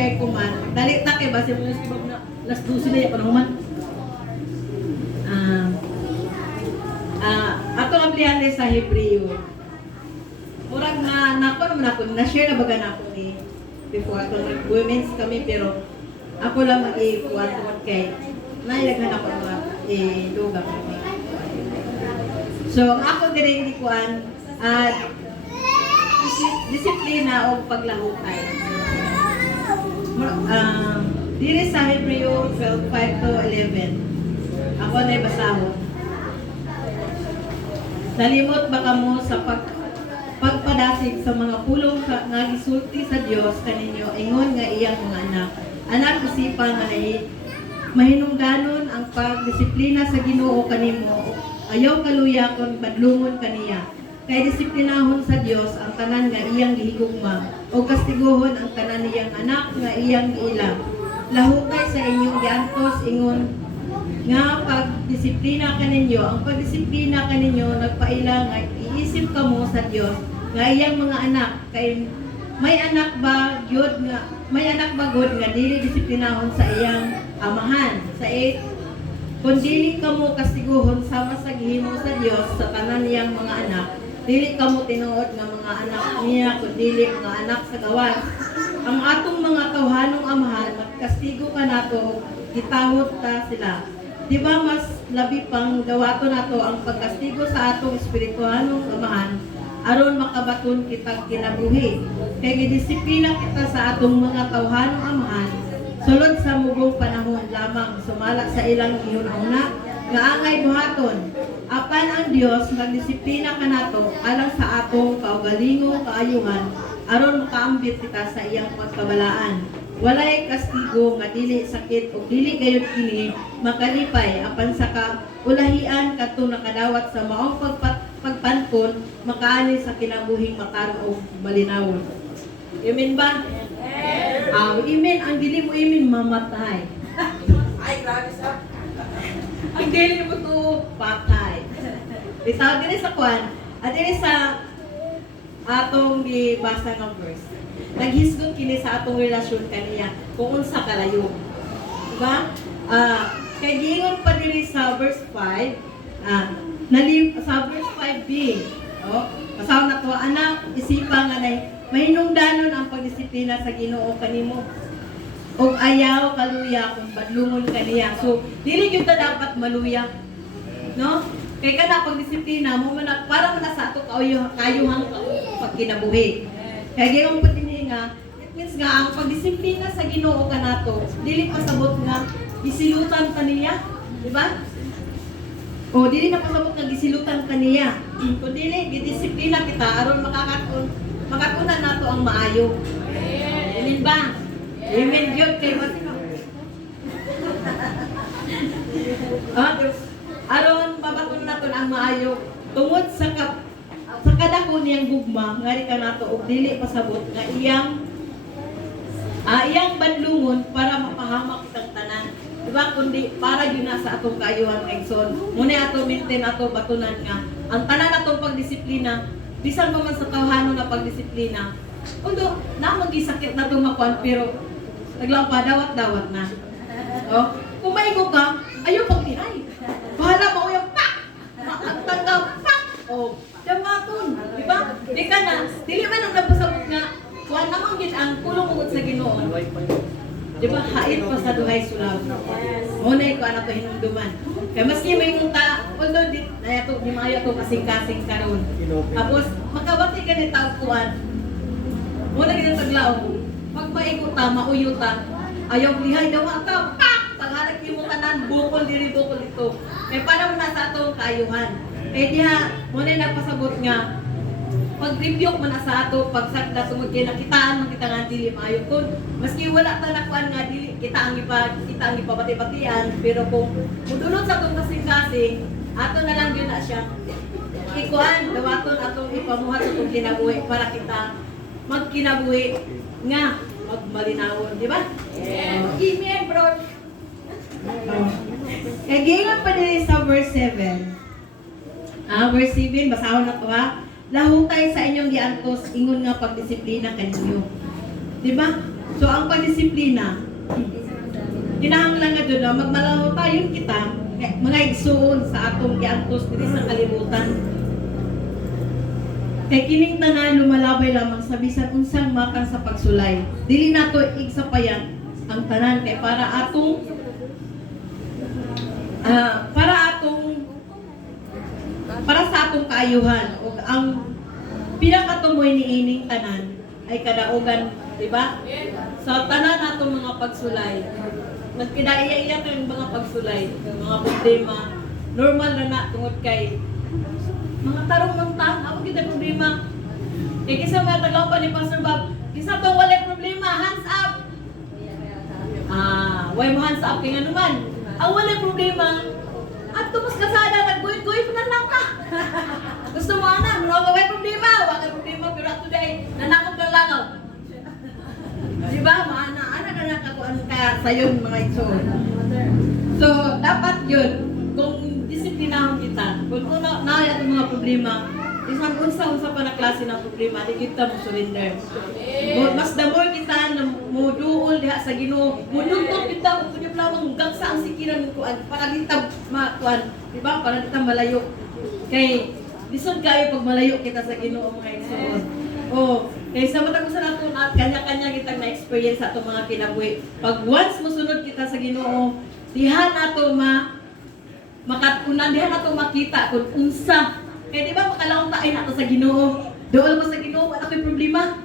share ko man. Dali ta kay base mo na last 12 na ya panahuman. Ato ang plihan sa Hebreo. Murag nako naman ako, na-share na baga na ako ni before ako nag-women's kami, pero ako lang mag-i-kuwan tungkol kay nailaghan ako mga duga ko. So, ako din ikuan at disiplina o paglahutay. Dili sa Hebreo 12:5 to 11. Ako na basahon. Nalimot ba kamo sa pagpadasig sa mga pulong nga gisulti sa Dios kaninyo ingon nga iyang mga anak. Anak isipan nga mahinungdanon ang pagdisiplina sa Ginoo kanimo. Ayaw kaluyakon badlungon kaniya. Kay disiplinahon sa Dios ang tanan nga iyang gihigugma o kastiguhon ang tanan niyang anak nga iyang giila. Lahutay sa inyong giantos ingon nga pagdisiplina kaninyo. Ang pagdisiplina kaninyo nagpaila nga iisip kamo sa Dios nga iyang mga anak. Kay may anak ba gud nga dili disiplinahon sa iyang amahan. Sa 8, kung dili kamo kastiguhon sama sa gihimo sa Dios sa tanan niyang mga anak, dili kamo tinuod nga mga anak niya, kung dili mga anak sa gawas. Ang atong mga tawhanong amahan, magkastigo ka nato, gitawod ta sila. Di ba mas labi pang gawato nato ang pagkastigo sa atong espirituhanong amahan, aron makabaton kita kinabuhi. Kay gidisiplina kita sa atong mga tawhanong amahan, sulod sa mugong panahon lamang sumala sa ilang gihuna nga angay buhaton. Apan ang Dios magdisiplina kanato alang sa atong kaugalingong kaayuhan aron makaambit kita sa iyang pagkabalaan. Walay kastigo nga dili sakit o dili gayud kini makalipay apan sa kaulahian kadto nakadawat sa maong pagpankon makaani sa kinabuhing matarong malinawon. Amen ba? Amen. Ang dili mo amen mamatay. Ay, grabe sa. Ang dili mo to patay. Itaw dili sa kwan, at dili sa atong gibasa nga verse. Naghisgot kini sa atong relasyon kaniya kung unsa kalayo. Diba? Kay giingon pa diri sa verse 5, sa verse 5b, kasaw na to, anak, isipa nga mahinungdanon ang pagdisiplina sa Ginoo kanimo. Og ayaw kaluya kung badlungon kaniya. So, dili gyud ta dapat maluya. No? Kay kana pagdisiplina mo man para man sa ato kayuhang pagkinabuhi. Kaya gyud pud dinhi nga, it means nga ang pagdisiplina sa Ginoo kanato, dili pasabot nga gisilutan kaniya, di ba? O dili na pasabot nga gisilutan kaniya. Kun dili gidisiplina kita aron makakuna nato ang maayo. Amen ba? Amen gyud kay masino. Aron mabakuna nato ang maayo tungod sa kadako niyang gugma ngari kanato og dili pasabot nga iyang badlungon para mapahamak kitang tanan. Diba kundi para yun na sa atong kaayuhan kay son. Muna ato maintain ato batunan nga ang tanan atong pagdisiplina bisan pa man sa tawhanon na pagdisiplina. Although na magisakit na itong makuan pero naglaw pa dawat-dawat na. Kung maigo ka, ayaw pagtinay. Bahala mo yung pak! Magtanggaw, pak! Damaton. Diba? Di ka na, dili man ang nagpasabot nga kuan namang gid ang kulong ugod sa Ginoo. Diba? Hait pa sa duhay sulab. Muna ko anak ko hinumduman. Kaya maski may munta, although di maayo to kasing-kasing karon. Tapos makabati ka ni tao kuan. Muna gid taglaw. Pag maikot ta, mauyo ta, ayaw lihay daw ka, pak! Pagharap mo tanan, bukol diri bukol ito. Kaya para mo na sa atong kaayuhan. Kaya diha, muna nagpasabot nga, pag-review man na sa ato, pagsakda sumod kay nakitaan man kita nga dili maayo kun maski wala ta nakuan nga dili kita ang ipabati-batian, pero kung mudulot sa atong kasing-kasing, ato na lang yun na siya. Ikuan, dawaton atong ipamuhat sa atong kinabuhi para kita magkinabuhi nga magmalinawon, di ba? Yeah. Amen, bro. Kaya gingon pa din sa verse 7. Verse 7, basahon na to ha. Lahutay sa inyong giantos ingon nga pagdisiplina kaninyo. Di ba? So ang pagdisiplina, kinahanglan nga doon na magmalaw tayo kita mga igsoon sa atong giantos diri sa kalibutan. Kay kining tanan lumalabay lamang sa bisan unsang matang sa pagsulay. Dili nato igsapayan ang tanan kay para sa atong kaayuhan ug ang pinakatumoy ni ining tanan ay kadaugan, di ba? Sa tanan natong mga pagsulay, magkidaiya-iya kang mga pagsulay, mga problema, normal na na tungod kay mga tarong ng tang, ako kita problema. Kaya kisa mga tagaw pa ni Pastor Bob, kisa tong walay problema, hands up. Why mo hands up? Kaya nga naman, ang walay problema, at tumas kasada, nag-guit-guit na lang ka. Gusto mo na, may problema, wala problema, pero at today, nanakot lang langaw. Diba? Maana na nakakuan ka sa yun mga igsoon. So, dapat yun, kung disiplinahon kita, kung na itong mga problema, isang unsa pa na klase ng problema, di kita mo surrender. Mas damor kita na mo duol diha sa Ginoo. Mo nuntot kita kung kunyap lamang gagsa ang sikiran ko para kita makuan, di ba? Para kita malayo. Kay lisod kayo pag malayo kita sa Ginoo mga igsoon. Kay sa matag sa nato at kanya-kanya kitang na-experience sa atong mga kinabuhi. Pag once mosunod kita sa Ginoo, diha nato diha nato makita kung unsa. Kaya di ba makalaong tayo nato sa Ginoo. Dool mo sa Ginoo, wala ko'y problema.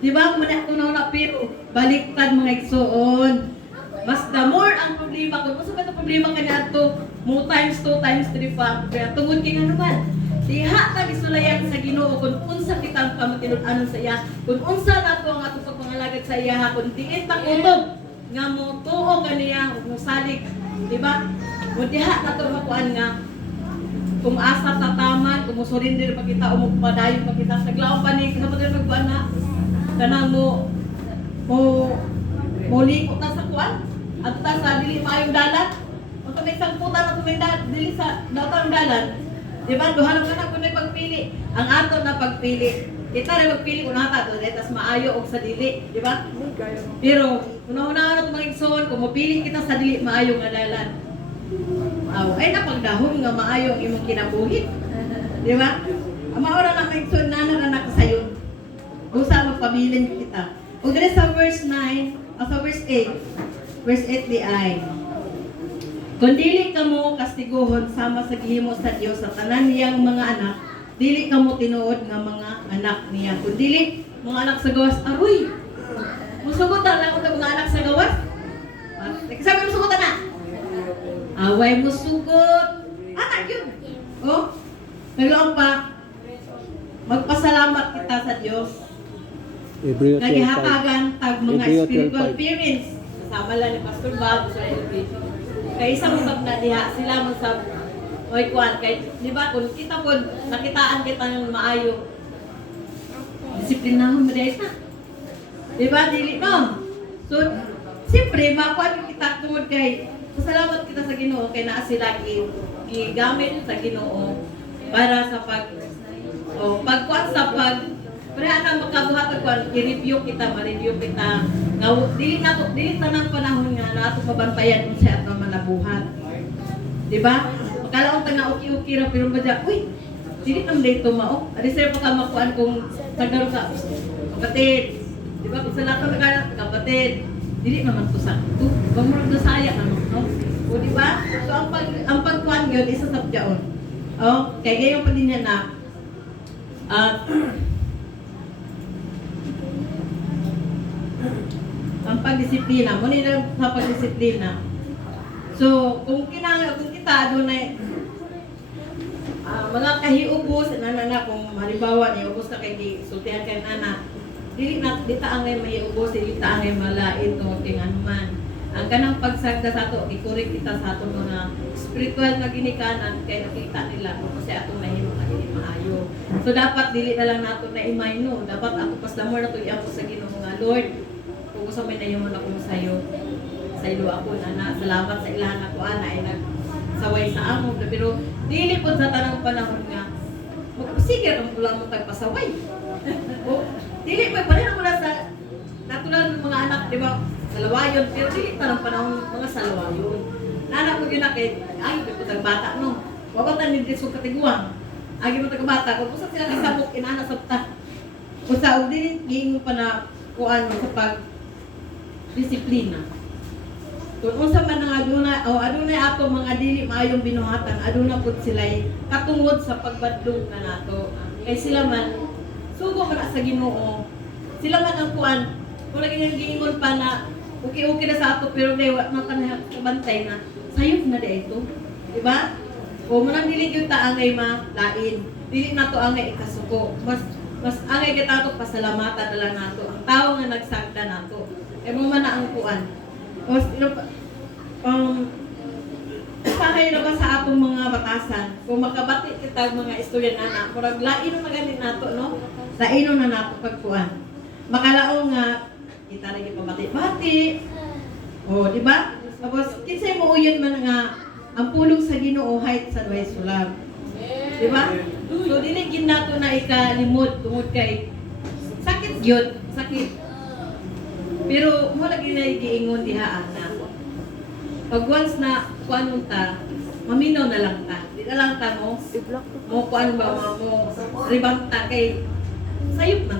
Di ba? Muna ko na pero baliktad mga igsoon. Mas the more ang problema, kung unsa ba itong problema kanya ito, mo times 2 times 3 pa. Kaya tungod kay nga naman. Diha ta gisulayan sa Ginoo kung unsa kita ang pamatinud-anon sa iya, kung unsa nato ang atong pagpangalagad sa iya, kung diin ta kutob nga mo tuo kaniya ug mo salig, di ba? Kung diha nato makuan nga kung asa tataman, kung mo surrender pa kita o mo padayon pa kita sa glaw pa ni sa pagkuan magkuan na kanang mo liko ta sa kuan at ta sa dili maayong dalan o may sangputan at may dili sa datang dalan. Diba? Duha naman ako na pagpili. Ang ato na pagpili. Kita na magpili kung nata ito. Letas maayo o sa dili. Diba? Pero, una-una na ito mga igsoon, kung mapili kita sa dili, maayo nga dalan. Ay napagdahon nga maayo ang imong kinabuhi. Diba? Ang maura na mga igsoon, nanaranak sa'yo. Usa magpabilin kita. O dito sa verse 9, o sa verse 8. Verse 8 di ay. Kung dili kamo kastiguhon sama sa gihimo sa Dios sa tanan niyang mga anak, dili kamo tinuod nga mga anak niya. Kung dili mga anak sa gawas, aroy. Musugot lang ko mga anak sa gawas. Sabi mo sugot na. Away mo sugot. Anak yun. Naglaong pa. Magpasalamat kita sa Dios. Nagihatagan tag mga spiritual parents. Kasama lang ni Pastor Bob sa education. Kaya isang usap na diha, sila mo sa oy kuan kay di ba kung kita pod nakitaan kita ng maayo. Disiplinahon mo dai ta. Di ba dili no? So siyempre makuan kita tungod kay salamat kita sa Ginoo kay naa sila gigamit sa Ginoo para sa pagkuan sa pero ana makabuhat kuan i-review kita, ma-review kita. Dili tanang panahon nga nato mabantayan kung sa ato manabuhat. Di ba? Makalaong tanga uki-uki ra pero badya, uy, dili nang dito mao. Adi sir pa ka makuan kung sagaro sa kapatid. Di ba? Kung sa lato na kapatid, dili naman to sakto. Bamurag na saya naman, no? O di ba? So ang pagkuan gyud isa sa pagyaon. Kay gayon pa din niya na ang pagdisiplina, mo nila sa pagdisiplina. So, kung kita adunay mga kahiubos nana kung halimbawa ni ubos ka kay sultihan kay nana, dili ta angay maiubos, dili ta angay malain tungod kay anuman. Ang kanang pagsagda sa ato, i-correct kita sa ato mga spiritual na ginikanan kay nakita nila kung kasi atong nahimo nga dili maayo. So dapat dili na lang nato na imayno, dapat ato pas lamor na to iampo sa Ginoo nga Lord. Kung gusto may nayumon ako sa'yo, sa ilo ako na salamat sa ilahan ako ay nagsaway sa amo. Pero dili po sa tanang panahon nga, magpusigil ang pulang mo tagpasaway. Dili po, pareho mo na sa natural ng mga anak, di ba? Salawayon, pero dili pa ng panahon mga salawayon. Nanak mo yun na kay, ay, may bata, no? Wabatan ni Diyos kong katiguang. Agi mo taga-bata, kung usa sila kasabok, inana sa ta. Usa, o din, giingo pa na, kung ano, sa pag-disiplina. Kung unsa man ang aduna o adunay ato mga dili maayong binuhatan, aduna pud sila'y katungod sa pagbadlong na nato. Kay sila man sugo man sa Ginoo. Sila man ang kuan, kung lagi nang giingon pa na okay na sa ato pero dewa man kabantay na sayop na di ito. Di ba? O man dili gyud ta angay malain. Dili nato angay ikasuko. Mas angay kita ato pasalamatan na lang nato ang tao nga nagsagda nato. Kay mo man na ang kuan. Sahay na ba sa atong mga batasan, kung makabati kita mga istorya na na, murag laino na ganit nato, no? Laino na nato pagkuan. Makalao nga, kita rin ipabati-bati. O, di ba? Tapos, kinsay mo uyon man nga, ang pulong sa Ginoo height sa duhay sulam. Di ba? So, diligin nato na ikalimod tungod kay sakit yun, sakit. Pero mo lagi na giingon dihaan na. Pag once na kuanong ta, maminaw na lang ta. Di na lang ta mo kuan ba mo ribang ta kay sayop man